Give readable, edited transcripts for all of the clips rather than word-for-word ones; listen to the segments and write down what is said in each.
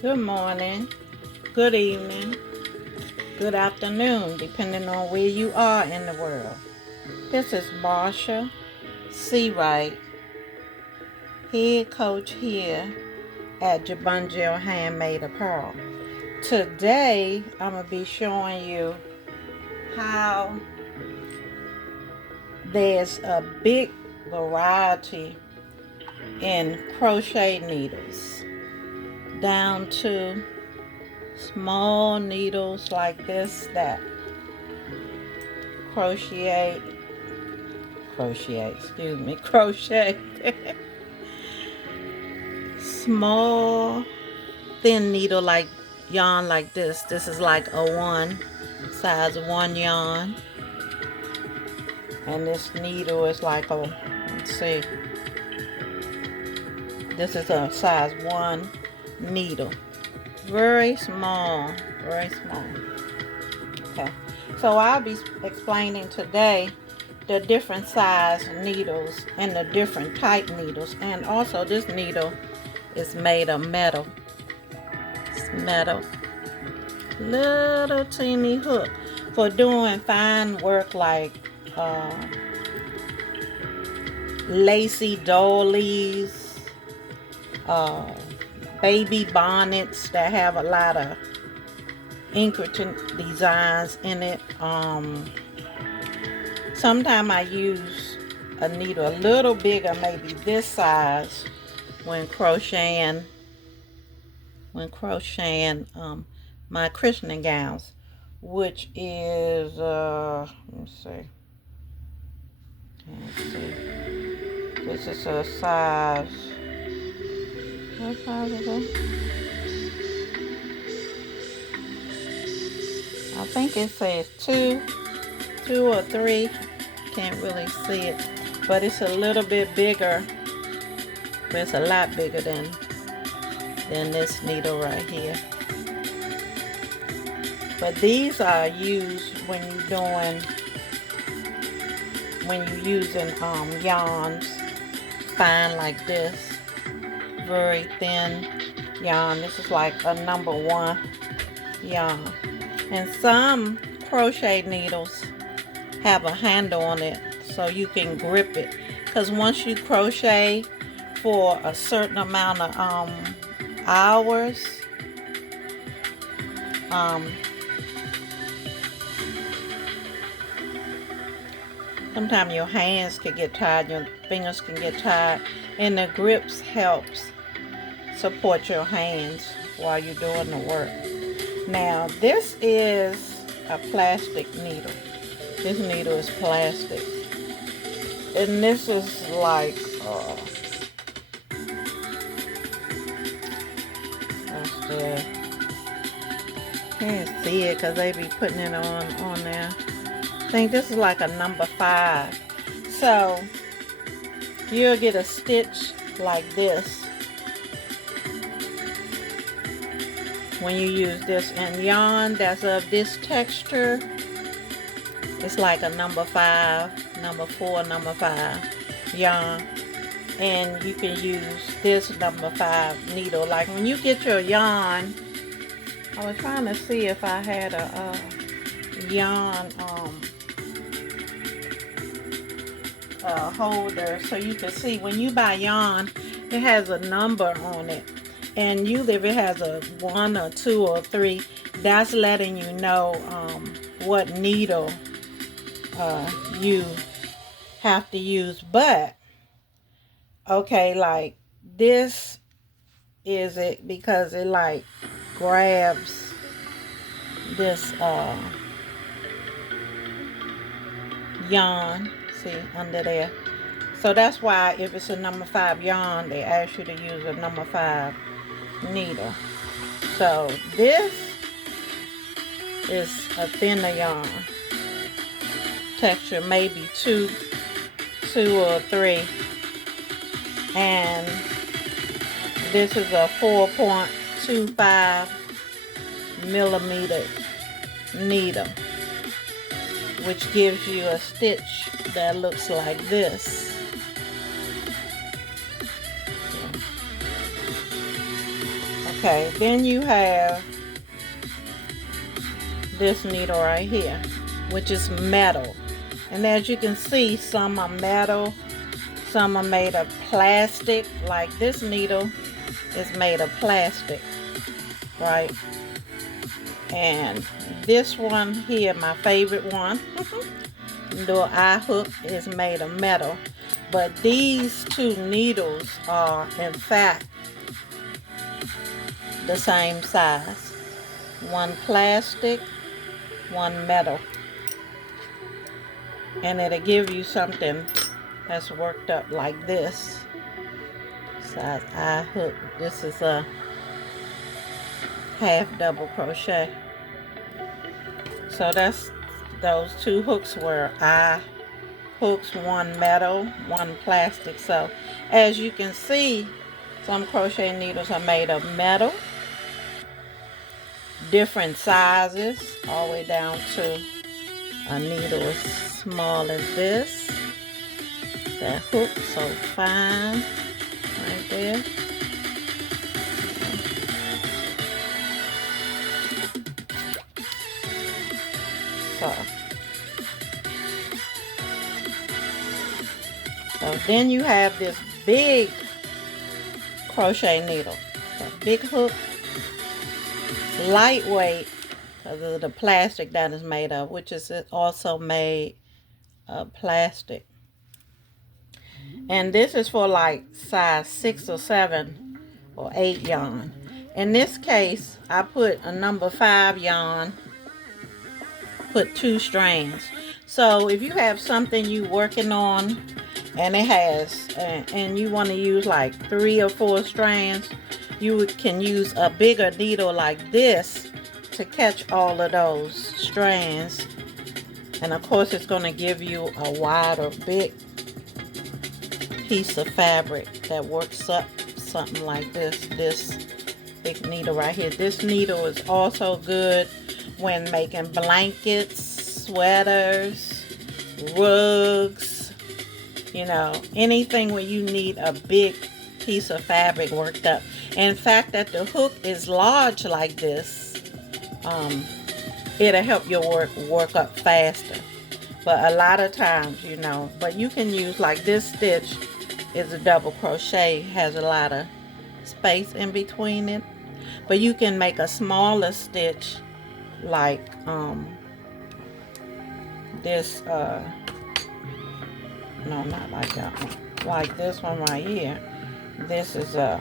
Good morning, good evening, good afternoon, depending on where you are in the world. This is Marsha C. Wright, head coach here at Jabungel Handmade Apparel. Today, I'm going to be showing you how there's a big variety in crochet needles, down to small needles like this that crochet, small thin needle like yarn like this. This is like a size 1 yarn, and this needle is like let's see, this is a size 1 needle, very small, very small. Okay, so I'll be explaining today the different size needles and the different type needles, and also this needle is made of metal. It's metal, little teeny hook for doing fine work like lacy dollies, baby bonnets that have a lot of intricate designs in it. Sometimes I use a needle a little bigger, maybe this size, when crocheting my christening gowns, which is let's see, this is a size, what size is it? I think it says two or three, can't really see it, but it's a little bit bigger, but it's a lot bigger than this needle right here. But these are used when you're using yarns fine like this, very thin yarn. This is like a number 1 yarn. And some crochet needles have a handle on it so you can grip it, because once you crochet for a certain amount of hours, sometimes your hands can get tired, your fingers can get tired, and the grips helps support your hands while you're doing the work. Now this is a plastic needle. This needle is plastic, and this is like can't see it because they be putting it on there. I think this is like a number 5. So you'll get a stitch like this when you use this, and yarn that's of this texture, it's like a number 5, number 4, number 5 yarn. And you can use this number 5 needle. Like when you get your yarn, I was trying to see if I had a yarn holder so you can see. When you buy yarn, it has a number on it, and usually if it has a 1 or 2 or 3, that's letting you know what needle you have to use. But okay, like this is it, because it like grabs this yarn, see, under there. So that's why if it's a number 5 yarn, they ask you to use a number 5 needle. So this is a thinner yarn texture, maybe 2 or 3, and this is a 4.25 millimeter needle, which gives you a stitch that looks like this. Okay, then you have this needle right here, which is metal. And as you can see, some are metal, some are made of plastic. Like this needle is made of plastic, right? And this one here, my favorite one, the eye hook, is made of metal. But these two needles are in fact the same size. One plastic, one metal. And it'll give you something that's worked up like this. Size eye hook. This is a half double crochet. So that's those two hooks were eye hooks, one metal, one plastic. So as you can see, some crochet needles are made of metal, different sizes, all the way down to a needle as small as this. That hook so fine right there. So then you have this big crochet needle, a big hook, lightweight because of the plastic that is made of, which is also made of plastic. And this is for like size 6 or 7 or 8 yarn. In this case, I put a number 5 yarn, put 2 strands. So if you have something you working on and it has, and you want to use like 3 or 4 strands, you can use a bigger needle like this to catch all of those strands. And of course it's going to give you a wider, big piece of fabric that works up something like this big needle right here. This needle is also good when making blankets, sweaters, rugs, you know, anything where you need a big piece of fabric worked up. In fact, that the hook is large like this, it'll help your work up faster. But a lot of times, you know, but you can use, like this stitch is a double crochet, has a lot of space in between it, but you can make a smaller stitch like this, no, not like that one, like this one right here. This is a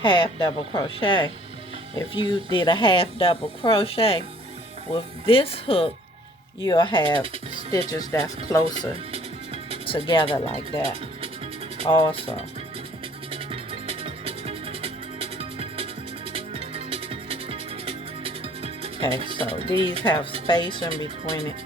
half double crochet. If you did a half double crochet with this hook, you'll have stitches that's closer together like that also. Okay, so these have space in between it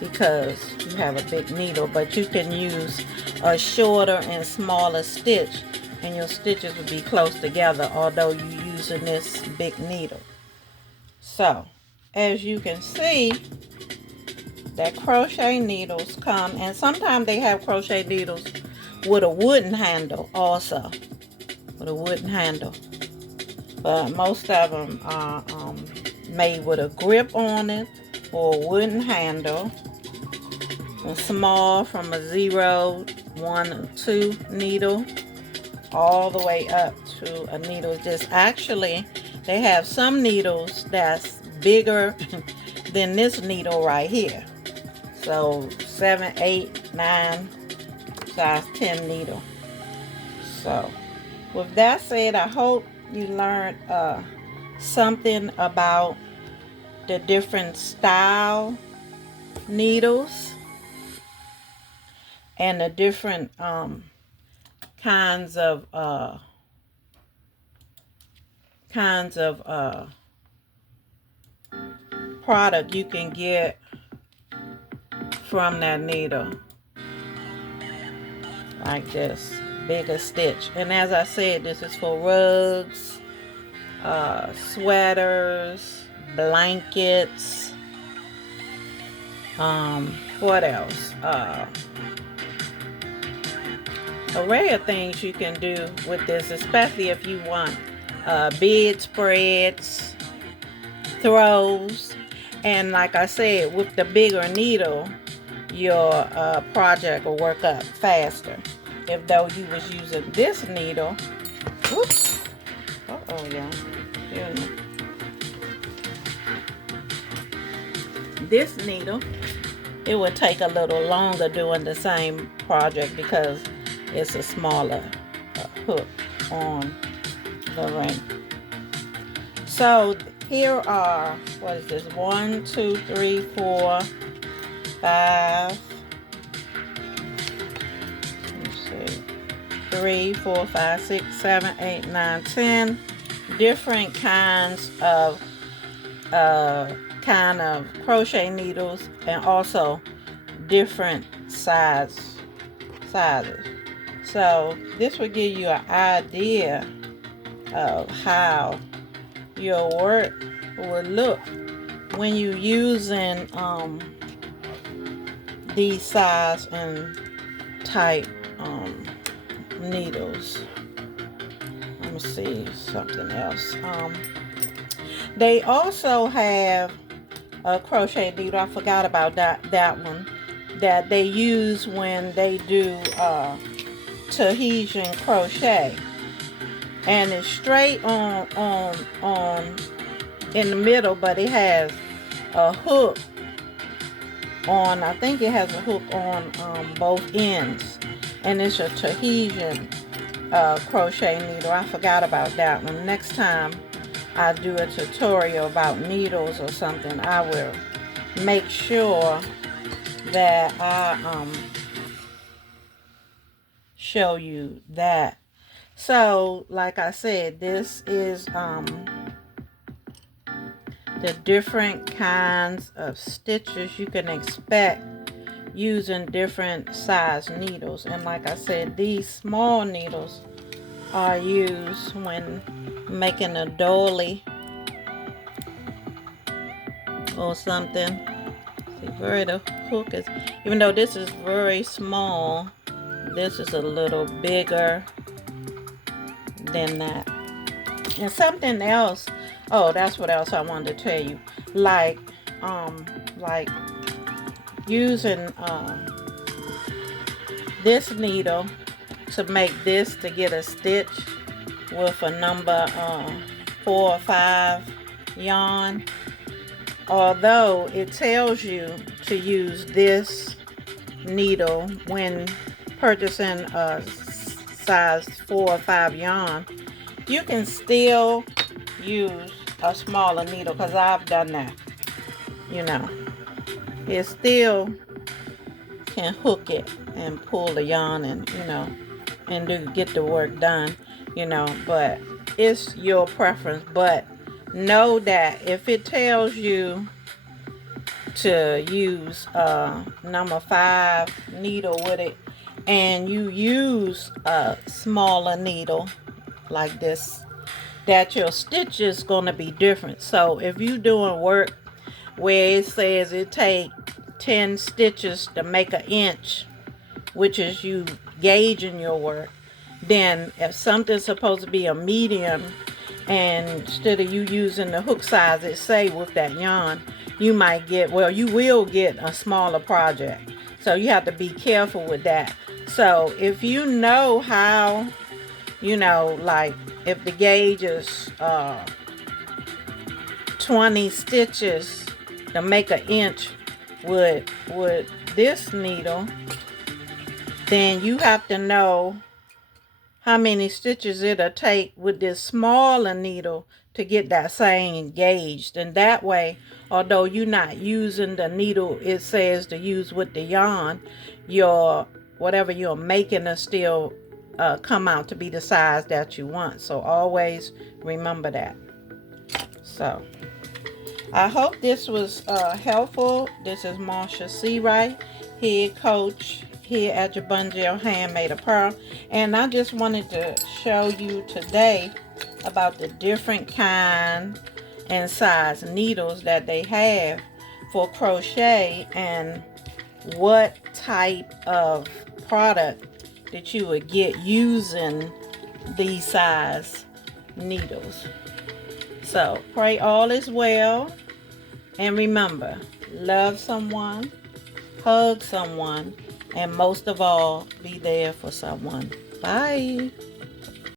because you have a big needle, but you can use a shorter and smaller stitch and your stitches will be close together, although you're using this big needle. So as you can see, that crochet needles come, and sometimes they have crochet needles with a wooden handle also, with a wooden handle, but most of them are made with a grip on it or a wooden handle, and small from a 0, 1, or 2 needle all the way up to a needle this. Actually, they have some needles that's bigger than this needle right here. So 7, 8, 9, size 10 needle. So with that said, I hope you learned something about the different style needles and the different kinds of product you can get from that needle, like this bigger stitch. And as I said, this is for rugs, sweaters, blankets, what else, array of things you can do with this, especially if you want bedspreads, throws, and like I said, with the bigger needle, your project will work up faster. If though you was using this needle, oops, yeah, this needle, it would take a little longer doing the same project because it's a smaller hook on the ring. So here are, what is this, 1, 2, 3, 4, 5, let's see, 3, 4, 5, 6, 7, 8, 9, 10 different kinds of crochet needles, and also different sizes. So this will give you an idea of how your work will look when you're using these size and type needles. Let me see something else. They also have a crochet needle. I forgot about that one, that they use when they do Tahitian crochet, and it's straight on in the middle, but it has a hook on, I think it has a hook on both ends, and it's a Tahitian crochet needle. I forgot about that one. Next time I do a tutorial about needles or something, I will make sure that I show you that. So like I said, this is the different kinds of stitches you can expect using different size needles. And like I said, these small needles are used when making a doily or something. See where the hook is. Even though this is very small, this is a little bigger than that. And something else, oh, that's what else I wanted to tell you. Like using this needle to make this, to get a stitch with a number 4 or 5 yarn. Although it tells you to use this needle when purchasing a size 4 or 5 yarn, you can still use a smaller needle, because I've done that. You know, it still can hook it and pull the yarn, and you know, and get the work done, you know, but it's your preference. But know that if it tells you to use number 5 needle with it, and you use a smaller needle like this, that your stitch is going to be different. So if you're doing work where it says it take 10 stitches to make an inch, which is you gauging your work, then if something's supposed to be a medium, and instead of you using the hook size it say with that yarn, you might get, well, you will get a smaller project. So you have to be careful with that. So if you know how, you know, like if the gauge is 20 stitches to make an inch with this needle, then you have to know how many stitches it'll take with this smaller needle to get that same gauge. And that way, although you're not using the needle it says to use with the yarn, your whatever you're making will still come out to be the size that you want. So always remember that. So I hope this was helpful. This is Marsha Seawright, head coach here at Jabungel Handmade Apparel, and I just wanted to show you today about the different kind and size needles that they have for crochet, and what type of product that you would get using these size needles. So pray all is well, and remember, love someone, hug someone, and most of all, be there for someone. Bye.